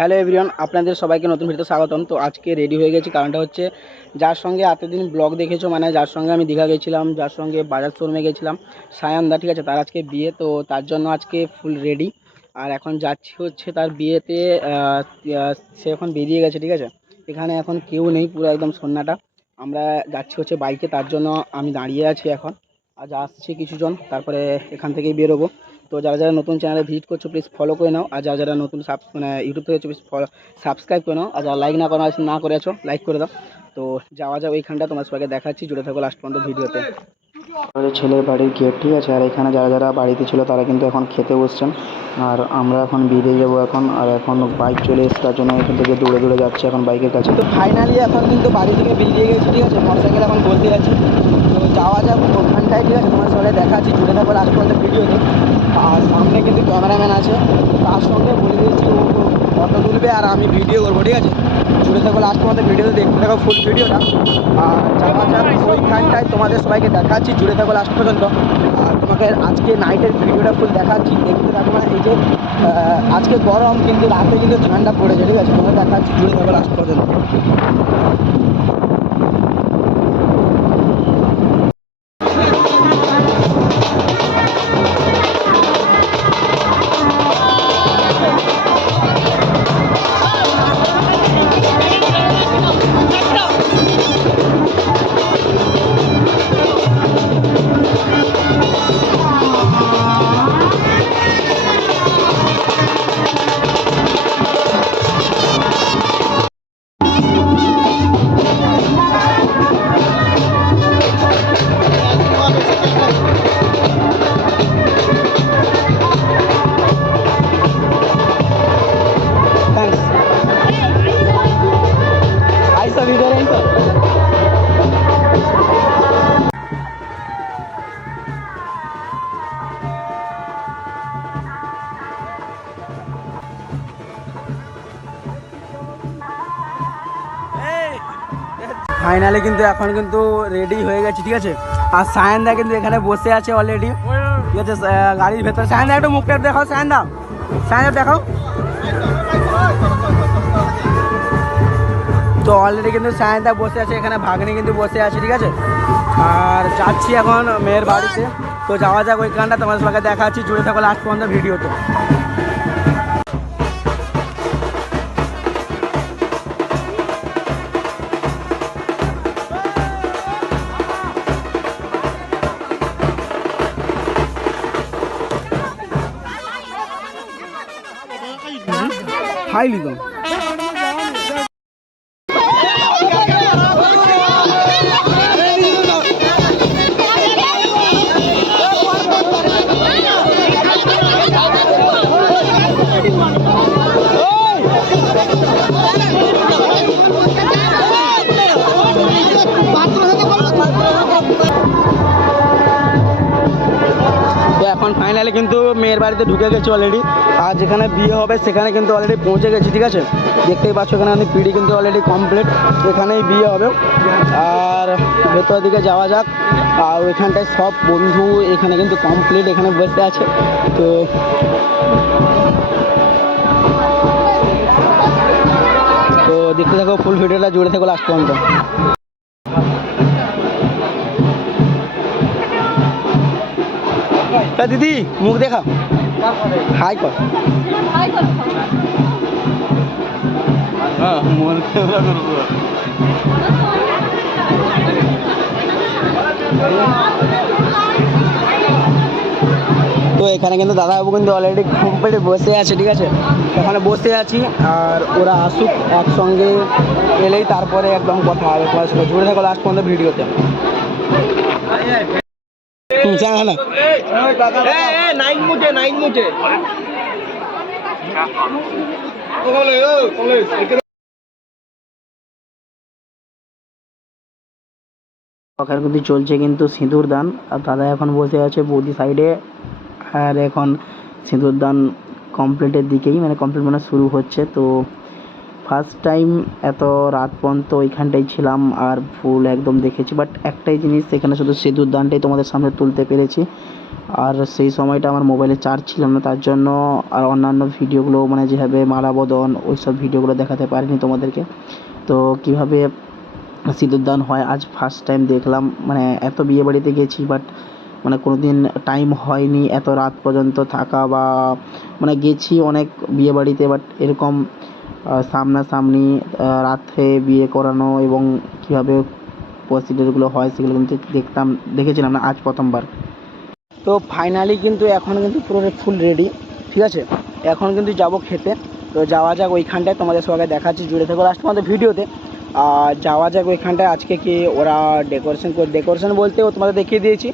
Hello everyone, আপনাদের সবাইকে নতুন ভিডিওতে স্বাগতম। তো আজকে রেডি হয়ে গেছি, কারণটা হচ্ছে যার সঙ্গে এতদিন ব্লগ দেখেছো, মানে যার সঙ্গে আমি দীঘা গেছিলাম, যার সঙ্গে বাজার শোরুমে গেছিলাম, সায়ানদা, ঠিক আছে, তার আজকে বিয়ে। তো তার জন্য আজকে ফুল রেডি। আর এখন যাচ্ছি হচ্ছে তার বিয়েতে। সে এখন বেরিয়ে গেছে, ঠিক আছে। এখানে এখন কেউ নেই, পুরো একদম সন্নাটা। আমরা যাচ্ছি হচ্ছে বাইকে, তার জন্য আমি দাঁড়িয়ে আছি এখন। আজ আসছে কিছুজন, তারপরে এখান থেকেই বেরোবো। তো যারা যারা নতুন চ্যানেলে ভিজিট করছো প্লিজ ফলো করে নাও, আর যারা যারা নতুন মানে ইউটিউব থেকে প্লিজ সাবস্ক্রাইব করে নাও, আর যারা লাইক না করে আছো লাইক করে দাও। তো যাওয়া যাও ওইখানটা, তোমার সবাইকে দেখাচ্ছি, জুড়ে থাকো লাস্ট পর্যন্ত ভিডিওতে। আমাদের ছেলের বাড়ির গেট, ঠিক আছে। আর এখানে যারা যারা বাড়িতে ছিল তারা কিন্তু এখন খেতে বসছেন, আর আমরা এখন বেরিয়ে যাবো এখন। আর এখন বাইক চলে এসে তার জন্য এখান থেকে দৌড়ে দৌড়ে যাচ্ছে এখন বাইকের কাছে। তো ফাইনালি এখন কিন্তু বাড়ি থেকে বেরিয়ে গেছি, ঠিক আছে। মোটরসাইকেল এখন বসতে যাচ্ছি, তো যাওয়া যাক ওখানটায়, ঠিক আছে। তোমার সবাই দেখাচ্ছি, জুড়ে থাকো লাস্ট পর্যন্ত ভিডিওতে। আর সামনে কিন্তু ক্যামেরাম্যান আছে, তার সঙ্গে বলে দিয়েছি ও ফটো তুলবে আর আমি ভিডিও করবো, ঠিক আছে। জুড়ে থাকো লাস্ট পর্যন্ত ভিডিওতে, দেখতে থাকো ফুল ভিডিওটা। আর যাওয়া যাক ওইখানটায়, তোমাদের সবাইকে দেখাচ্ছি, জুড়ে থাকো লাস্ট পর্যন্ত। আর তোমাকে আজকে নাইটের ভিডিওটা ফুল দেখাচ্ছি, দেখতে থাকো। মানে এই যে আজকে গরম, কিন্তু রাতে কিন্তু ঠান্ডা পড়েছে, ঠিক আছে। তোমাকে দেখাচ্ছি, জুড়ে থাকো লাস্ট পর্যন্ত। ফাইনালি কিন্তু এখন কিন্তু রেডি হয়ে গেছে, ঠিক আছে। আর সায়নদা কিন্তু এখানে বসে আছে অলরেডি, ঠিক আছে, গাড়ির ভেতরে। সায়নদা একটু মুখটা দেখাও, সায়নদা দেখাও। তো অলরেডি কিন্তু সায়নদা বসে আছে এখানে, ভাগ্নি কিন্তু বসে আছে, ঠিক আছে। আর যাচ্ছি এখন মেয়ের বাড়িতে। তো যাওয়া যাক ওইখানটা, তোমাদের সবাইকে দেখাচ্ছি, জুড়ে থাকো লাস্ট পর্যন্ত ভিডিওতে। খাইলি তো এখন ফাইনালি কিন্তু মেয়ের বাড়িতে ঢুকে গেছি অলরেডি। আর যেখানে বিয়ে হবে সেখানে কিন্তু অলরেডি পৌঁছে গেছি, ঠিক আছে। দেখতেই পাচ্ছ এখানে আমি পিড়ি কিন্তু অলরেডি কমপ্লিট, এখানেই বিয়ে হবে। আর ভেতরের দিকে যাওয়া যাক। আর ওইখানটায় সব বন্ধু এখানে কিন্তু কমপ্লিট এখানে বসে আছে। তো দেখতে থাকো ফুল ভিডিওটা, জুড়ে থাকো লাস্ট পর্যন্ত। দিদি মুখ দেখা, হাই কর। তো এখানে কিন্তু দাদাবাবু কিন্তু অলরেডি কমপ্লিট বসে আছে, ঠিক আছে। এখানে বসে আছি, আর ওরা আসুক একসঙ্গে, এলেই তারপরে একদম কথা হবে। জুড়ে থাকো লাস্ট পর্যন্ত ভিডিওতে। না কিন্তু চলছে কিন্তু সিঁদুর দান। আর দাদা এখন বসে আছে বৌদি সাইডে। আর এখন সিঁদুর দান কমপ্লিটের দিকেই, মানে কমপ্লিট মানে শুরু হচ্ছে। তো ফার্স্ট টাইম এত রাত পর্যন্ত ওইখানটাই ছিলাম, আর ফুল একদম দেখেছি। বাট একটাই জিনিস, এখানে শুধু সিঁদুর দানটাই তোমাদের সামনে তুলতে পেরেছি। আর সেই সময়টা আমার মোবাইলে চার্জ ছিল না, তার জন্য আর অন্যান্য ভিডিওগুলো মানে যেভাবে মালা বদন ওই সব ভিডিওগুলো দেখাতে পারিনি তোমাদেরকে। তো কীভাবে সিঁদুরদান হয় আজ ফার্স্ট টাইম দেখলাম। মানে এত বিয়ে বাড়িতে গেছি বাট মানে কোনো দিন টাইম হয়নি এত রাত পর্যন্ত থাকা, বা মানে গেছি অনেক বিয়ে বাড়িতে বাট এরকম সামনাসামনি রাত্রে বিয়ে করানো এবং কীভাবে প্রসিডিওরগুলো হয় সেগুলো কিন্তু দেখেছিলাম না, আজ প্রথমবার। তো ফাইনালি কিন্তু এখন কিন্তু পুরো ফুল রেডি, ঠিক আছে। এখন কিন্তু যাব খেতে, তো যাওয়া যাক ওইখানটায়, তোমাদের সবাইকে দেখাচ্ছি, জুড়ে থেকে লাস্ট আমাদের ভিডিওতে। আর যাওয়া যাক ওইখানটায়। আজকে কি ওরা ডেকোরেশন বলতে ও তোমাদের দেখিয়ে দিয়েছি।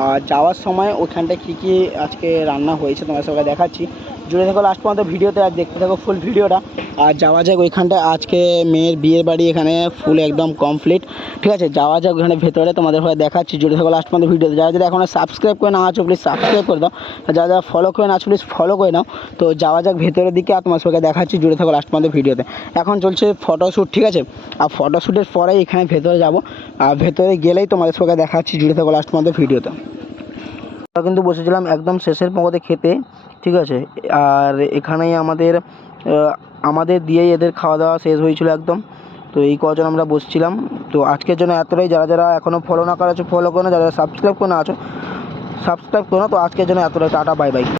আর যাওয়ার সময় ওইখানটায় কী কী আজকে রান্না হয়েছে তোমাদের সবাইকে দেখাচ্ছি, জুড়ে থাকো লাস্ট পর্যন্ত ভিডিওতে, আর দেখতে থাকো ফুল ভিডিওটা। আর যাওয়া যাক ওইখানটায়। আজকে মেয়ের বিয়ের বাড়ি এখানে ফুল একদম কমপ্লিট, ঠিক আছে। যাওয়া যাক ওখানে ভেতরে, তোমাদের হয়ে দেখাচ্ছি, জুড়ে থাকো লাস্ট পর্যন্ত ভিডিওতে। যারা যারা এখনও সাবস্ক্রাইব করে না আছো প্লিজ সাবস্ক্রাইব করে দাও, যারা যারা ফলো করে না আছো প্লিজ ফলো করে নাও। তো যাওয়া যাক ভেতরের দিকে, আর তোমার সবাইকে দেখাচ্ছি, জুড়ে থাকো লাস্ট পর্যন্ত ভিডিওতে। এখন চলছে ফটোশ্যুট, ঠিক আছে। আর ফটোশ্যুটের পরেই এখানে ভেতরে যাব, আর ভেতরে গেলেই তোমাদের সবাইকে দেখাচ্ছি, জুড়ে থাকো লাস্ট পর্যন্ত ভিডিওতে। আমরা কিন্তু বসেছিলাম একদম শেষের পথে খেতে, ঠিক আছে। আর এখানেই আমাদের দিয়েই এদের খাওয়া দাওয়া শেষ হয়েছিল একদম। তো এই কজন আমরা বসছিলাম। তো আজকের জন্য এতটাই। যারা যারা এখনও ফলো না করা আছো ফলো করো না, যারা সাবস্ক্রাইব করে না আছো সাবস্ক্রাইব করো। তো আজকের জন্য এতটাই, টাটা বাই বাই।